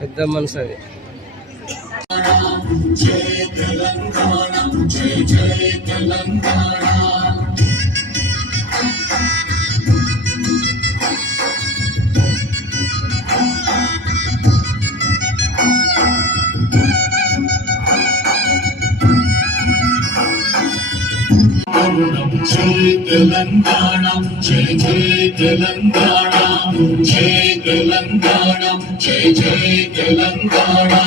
పెద్ద మనసు అది. जय तेलंगाना जय जय तेलंगाना जय तेलंगाना जय जय तेलंगाना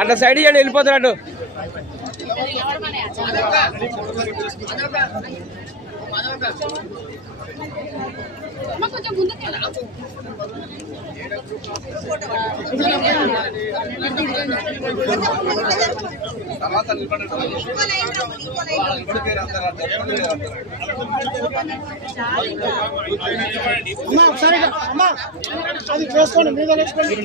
అట్లా సైడ్ ఇవ్వండి, వెళ్ళిపోతాడు. అది చేసుకోండి, మీద వేసుకోండి.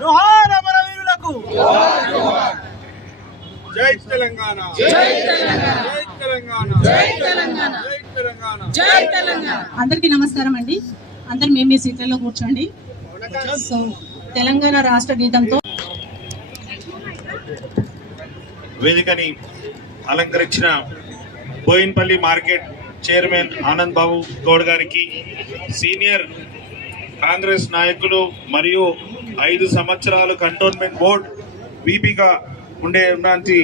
జోహార్ అమరవీరులకు. జై తెలంగాణ జై తెలంగాణ జై తెలంగాణ జై తెలంగాణ జై తెలంగాణ జై తెలంగాణ. అందరికీ నమస్కారం అండి. అందరు మేము మీ సీట్లలో కూర్చోండి. సో తెలంగాణ రాష్ట్ర గీతంతో వేదికని అలంకరించిన బోయిన్పల్లి మార్కెట్ చైర్మన్ ఆనంద్ బాబు గౌడ్ గారికి, సీనియర్ కాంగ్రెస్ నాయకులు మరియు 5 సంవత్సరాలు కంటోన్మెంట్ బోర్డ్ వీపీగా ఉన్నటువంటి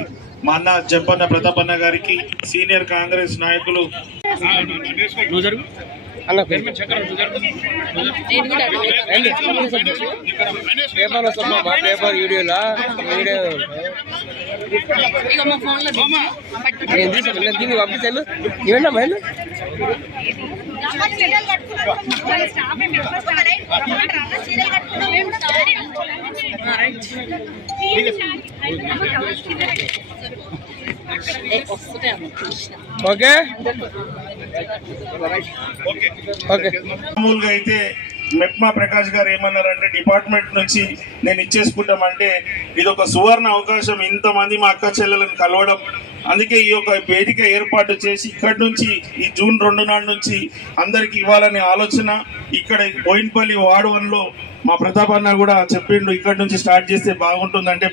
మా అన్న జంపన్న ప్రతాపన్న గారికి, సీనియర్ కాంగ్రెస్ నాయకులు పేపర్ వీడియోలా దీన్ని పంపిస్తాను. ఇవ్వండి అమ్మా. ఓకే మామూలుగా అయితే మెప్మా ప్రకాష్ గారు ఏమన్నారంటే, డిపార్ట్మెంట్ నుంచి నేను ఇచ్చేసుకుంటామంటే ఇది ఒక సువర్ణ అవకాశం, ఇంతమంది మా అక్క చెల్లెలను కలవడం. అందుకే ఈ యొక్క వేదిక ఏర్పాటు చేసి ఇక్కడి నుంచి ఈ జూన్ 2 నాడు నుంచి అందరికి ఇవ్వాలనే ఆలోచన. ఇక్కడ బోయిన్పల్లి వార్డు 1లో మా ప్రతాపన్న కూడా చెప్పిండు, ఇక్కడి నుంచి స్టార్ట్ చేస్తే బాగుంటుందంటే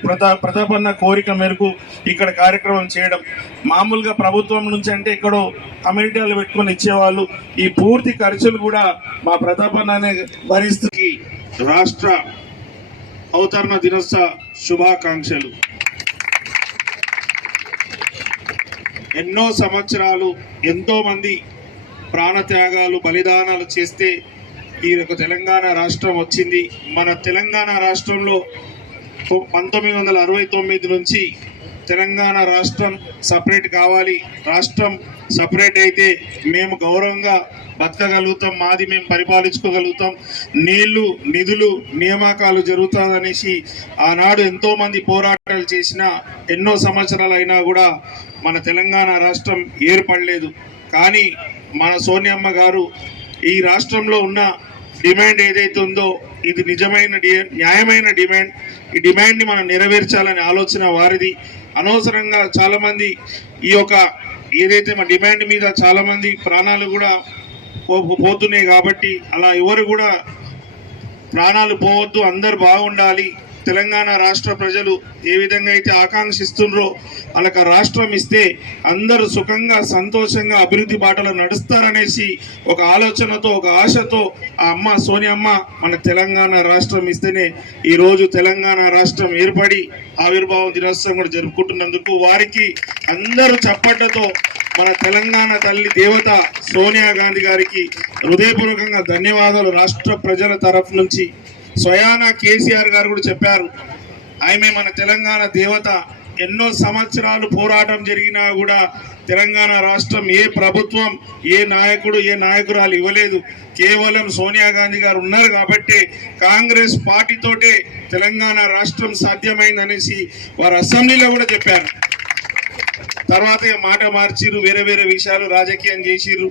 ప్రతాపన్న కోరిక మేరకు ఇక్కడ కార్యక్రమం చేయడం. మామూలుగా ప్రభుత్వం నుంచి అంటే ఎక్కడో కమ్యూనిటీలు పెట్టుకొని ఇచ్చేవాళ్ళు. ఈ పూర్తి ఖర్చులు కూడా మా ప్రతాపన్ననే భరిస్తూ రాష్ట్ర అవతరణ దినోత్సవ శుభాకాంక్షలు. ఎన్నో సంవత్సరాలు ఎంతో మంది ప్రాణత్యాగాలు బలిదానాలు చేస్తే ఈ తెలంగాణ రాష్ట్రం వచ్చింది. మన తెలంగాణ రాష్ట్రంలో 1969 నుంచి తెలంగాణ రాష్ట్రం సపరేట్ కావాలి, రాష్ట్రం సపరేట్ అయితే మేము గౌరవంగా బతకగలుగుతాం, మాది మేము పరిపాలించుకోగలుగుతాం, నీళ్లు నిధులు నియామకాలు జరుగుతుందనేసి ఆనాడు ఎంతోమంది పోరాటాలు చేసిన ఎన్నో సంవత్సరాలు అయినా కూడా మన తెలంగాణ రాష్ట్రం ఏర్పడలేదు. కానీ మన సోనియమ్మ గారు ఈ రాష్ట్రంలో ఉన్న డిమాండ్ ఏదైతే ఉందో ఇది నిజమైన న్యాయమైన డిమాండ్. ఈ డిమాండ్ని మనం నెరవేర్చాలనే ఆలోచన వారిది. అనవసరంగా చాలామంది ఈ యొక్క ఏదైతే మన డిమాండ్ మీద చాలామంది ప్రాణాలు కూడా పోతున్నాయి. కాబట్టి అలా ఎవరు కూడా ప్రాణాలు పోవద్దు, అందరు బాగుండాలి. తెలంగాణ రాష్ట్ర ప్రజలు ఏ విధంగా అయితే ఆకాంక్షిస్తున్నారో వాళ్ళకి రాష్ట్రం ఇస్తే అందరూ సుఖంగా సంతోషంగా అభివృద్ధి బాటలో నడుస్తారనేసి ఒక ఆలోచనతో ఒక ఆశతో ఆ అమ్మ సోనియమ్మ మన తెలంగాణ రాష్ట్రం ఇస్తేనే ఈరోజు తెలంగాణ రాష్ట్రం ఏర్పడి ఆవిర్భావం దినోత్సవం కూడా జరుపుకుంటున్నందుకు వారికి అందరూ చప్పట్లతో మన తెలంగాణ తల్లి దేవత సోనియా గాంధీ గారికి హృదయపూర్వకంగా ధన్యవాదాలు రాష్ట్ర ప్రజల తరఫు నుంచి. స్వయాన కేసీఆర్ గారు కూడా చెప్పారు, ఆమె మన తెలంగాణ దేవత. ఎన్నో సంవత్సరాలు పోరాటం జరిగినా కూడా తెలంగాణ రాష్ట్రం ఏ ప్రభుత్వం, ఏ నాయకుడు, ఏ నాయకురాలు ఇవ్వలేదు. కేవలం సోనియా గాంధీ గారు ఉన్నారు కాబట్టి కాంగ్రెస్ పార్టీతోటే తెలంగాణ రాష్ట్రం సాధ్యమైందనేసి వారు అసెంబ్లీలో కూడా చెప్పారు. తర్వాత మాట మార్చిరు, వేరే వేరే విషయాలు రాజకీయం చేసిర్రు.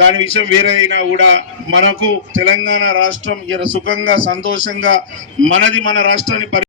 దాని విషయం వేరే అయినా కూడా మనకు తెలంగాణ రాష్ట్రం సుఖంగా సంతోషంగా మనది మన రాష్ట్రాన్ని